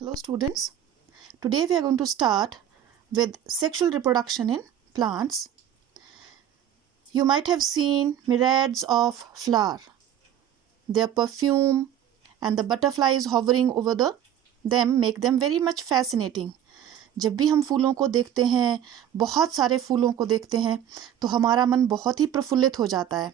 Hello students, today we are going to start with sexual reproduction in plants. You might have seen myriads of flowers, their perfume and the butterflies hovering over them make them very much fascinating. जब भी हम फूलों को देखते हैं, बहुत सारे फूलों को देखते हैं, तो हमारा मन बहुत ही प्रफुल्लित हो जाता है.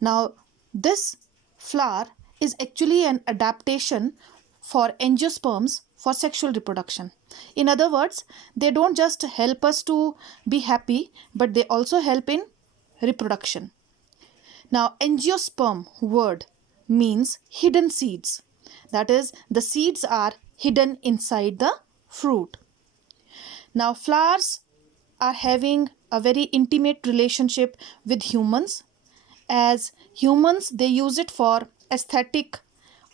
Now, this flower is actually an adaptation for angiosperms for sexual reproduction. In other words, they don't just help us to be happy, but they also help in reproduction. Now, angiosperm word means hidden seeds. That is, the seeds are hidden inside the fruit. Now, flowers are having a very intimate relationship with humans. As humans, they use it for aesthetic,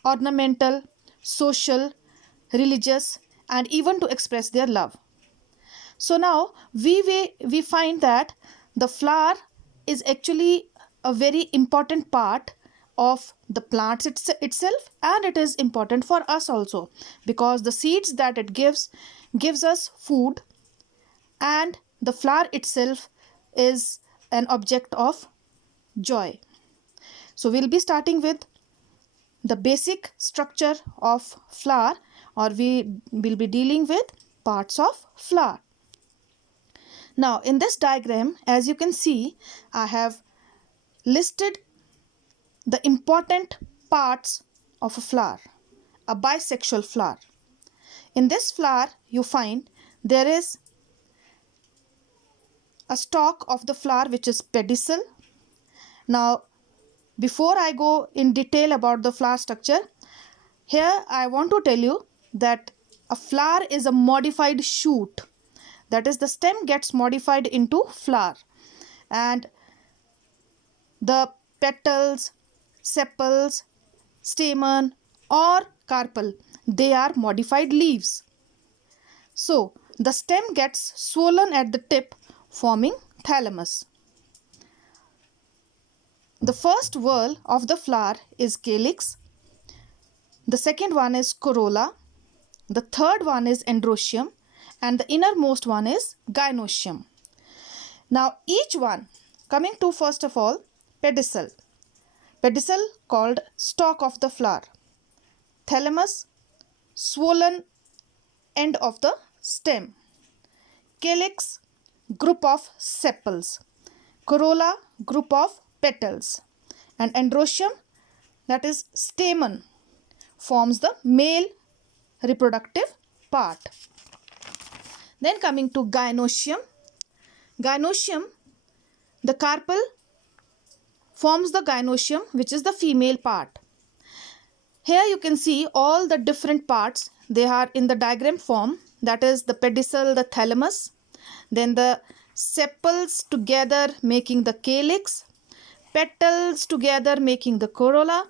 ornamental, social, religious, and even to express their love. So now we find that the flower is actually a very important part of the plants itself, and it is important for us also, because the seeds that it gives us food, and the flower itself is an object of joy. So we'll be starting with the basic structure of flower, or we will be dealing with parts of flower. Now in this diagram, as you can see, I have listed the important parts of a flower, a bisexual flower. In this flower, you find there is a stalk of the flower which is pedicel. Now, before I go in detail about the flower structure, here I want to tell you that a flower is a modified shoot. That is, the stem gets modified into flower, and the petals, sepals, stamen or carpel, they are modified leaves. So the stem gets swollen at the tip, forming thalamus. The first whorl of the flower is calyx. The second one is corolla. The third one is androecium, and the innermost one is gynoecium. Now each one, coming to first of all pedicel. Pedicel called stalk of the flower. Thalamus, swollen end of the stem. Calyx, group of sepals. Corolla, group of petals. And androecium, that is stamen, forms the male reproductive part. Then coming to gynoecium. Gynoecium, the carpel forms the gynoecium, which is the female part. Here you can see all the different parts. They are in the diagram form. That is the pedicel, the thalamus, then the sepals together making the calyx, petals together making the corolla,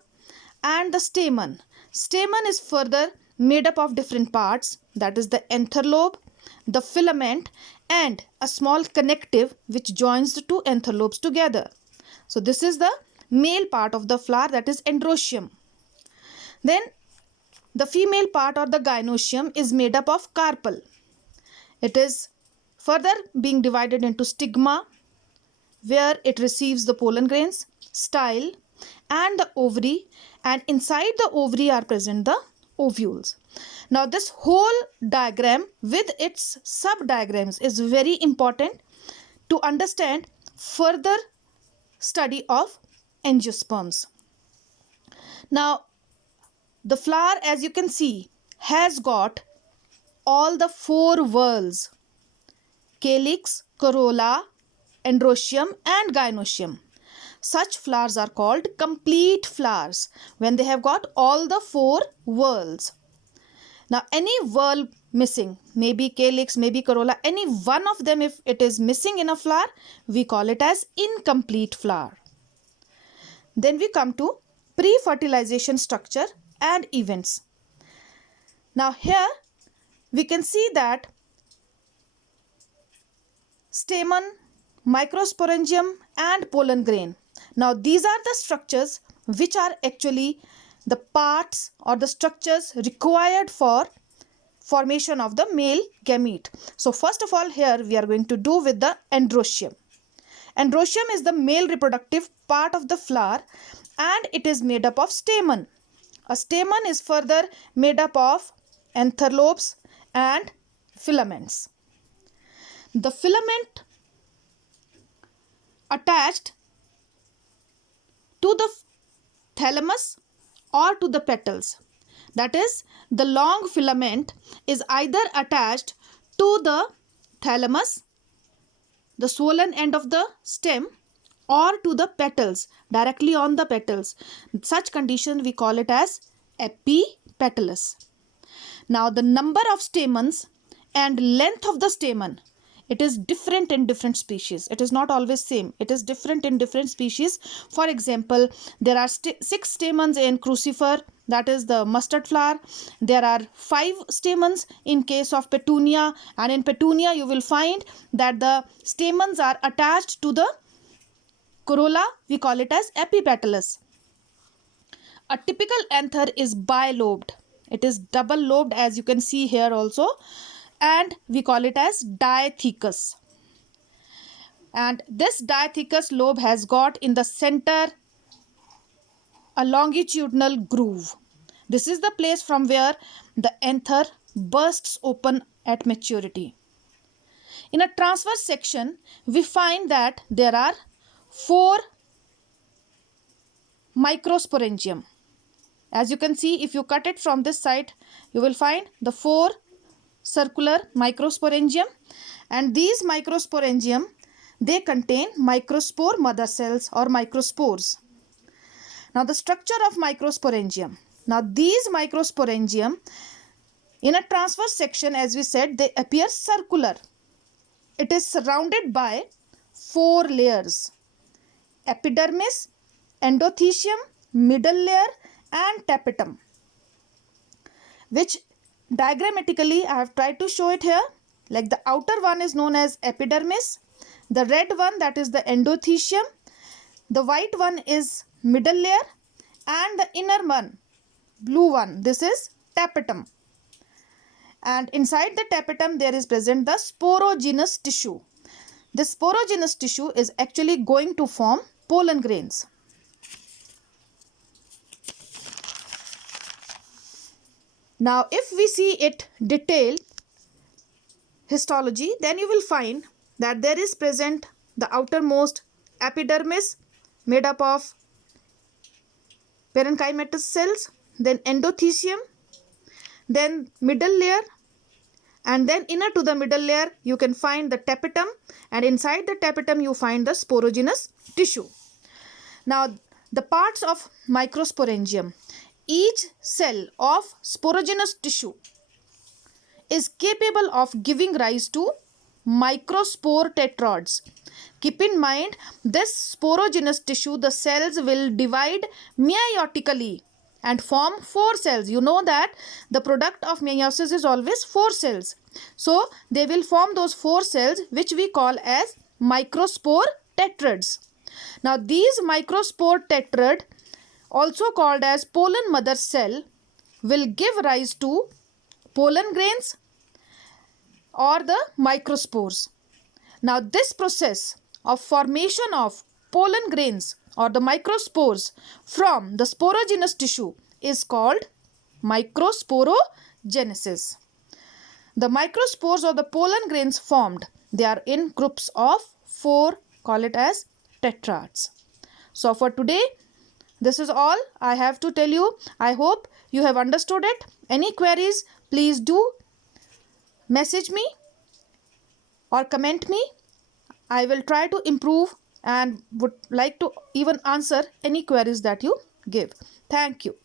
and the stamen. Stamen is further made up of different parts. That is the anther lobe, the filament, and a small connective which joins the two anther lobes together. So this is the male part of the flower, that is androecium. Then the female part, or the gynoecium, is made up of carpel. It is further being divided into stigma, where it receives the pollen grains, style, and the ovary, and inside the ovary are present the ovules. Now this whole diagram with its sub-diagrams is very important to understand further study of angiosperms. Now the flower, as you can see, has got all the four whorls: calyx, corolla, androecium and gynoecium. Such flowers are called complete flowers when they have got all the four whorls. Now any whorl missing, maybe calyx, maybe corolla, any one of them, if it is missing in a flower, we call it as incomplete flower. Then we come to pre-fertilization structure and events. Now here we can see that stamen, microsporangium and pollen grain. Now these are the structures which are actually the parts or the structures required for formation of the male gamete. So first of all, here we are going to do with the androecium. Androecium is the male reproductive part of the flower and it is made up of stamen. A stamen is further made up of anther lobes and filaments. The filament attached to the thalamus or to the petals. That is, the long filament is either attached to the thalamus, the swollen end of the stem, or to the petals, directly on the petals. Such condition we call it as epipetalous. Now the number of stamens and length of the stamen, it is different in different species. It is not always same. It is different in different species. For example, there are 6 stamens in crucifer, that is the mustard flower. There are 5 stamens in case of petunia, and in petunia you will find that the stamens are attached to the corolla. We call it as epipetalous. A typical anther is bilobed. It is double lobed, as you can see here also, and we call it as diathecous. And this diathecous lobe has got in the center a longitudinal groove. This is the place from where the anther bursts open at maturity. In a transverse section, we find that there are 4 microsporangium. As you can see, if you cut it from this side, you will find the 4 circular microsporangium, and these microsporangium, they contain microspore mother cells or microspores. Now the structure of microsporangium. Now these microsporangium in a transverse section, as we said, they appear circular. It is surrounded by 4 layers: epidermis, endothecium, middle layer and tapetum, which diagrammatically I have tried to show it here. Like the outer one is known as epidermis, the red one, that is the endothecium, the white one is middle layer, and the inner one, blue one, this is tapetum. And inside the tapetum there is present the sporogenous tissue. This sporogenous tissue is actually going to form pollen grains. Now if we see it detailed histology, then you will find that there is present the outermost epidermis made up of parenchymatous cells, then endothecium, then middle layer, and then inner to the middle layer you can find the tapetum, and inside the tapetum you find the sporogenous tissue. Now the parts of microsporangium. Each cell of sporogenous tissue is capable of giving rise to microspore tetrads. Keep in mind, this sporogenous tissue, the cells will divide meiotically and form 4 cells. You know that the product of meiosis is always 4 cells. So they will form those 4 cells, which we call as microspore tetrads. Now these microspore tetrad, also called as pollen mother cell, will give rise to pollen grains or the microspores. Now this process of formation of pollen grains or the microspores from the sporogenous tissue is called microsporogenesis. The microspores or the pollen grains formed, they are in groups of 4, call it as tetrads. So for today, this is all I have to tell you. I hope you have understood it. Any queries, please do message me or comment me. I will try to improve and would like to even answer any queries that you give. Thank you.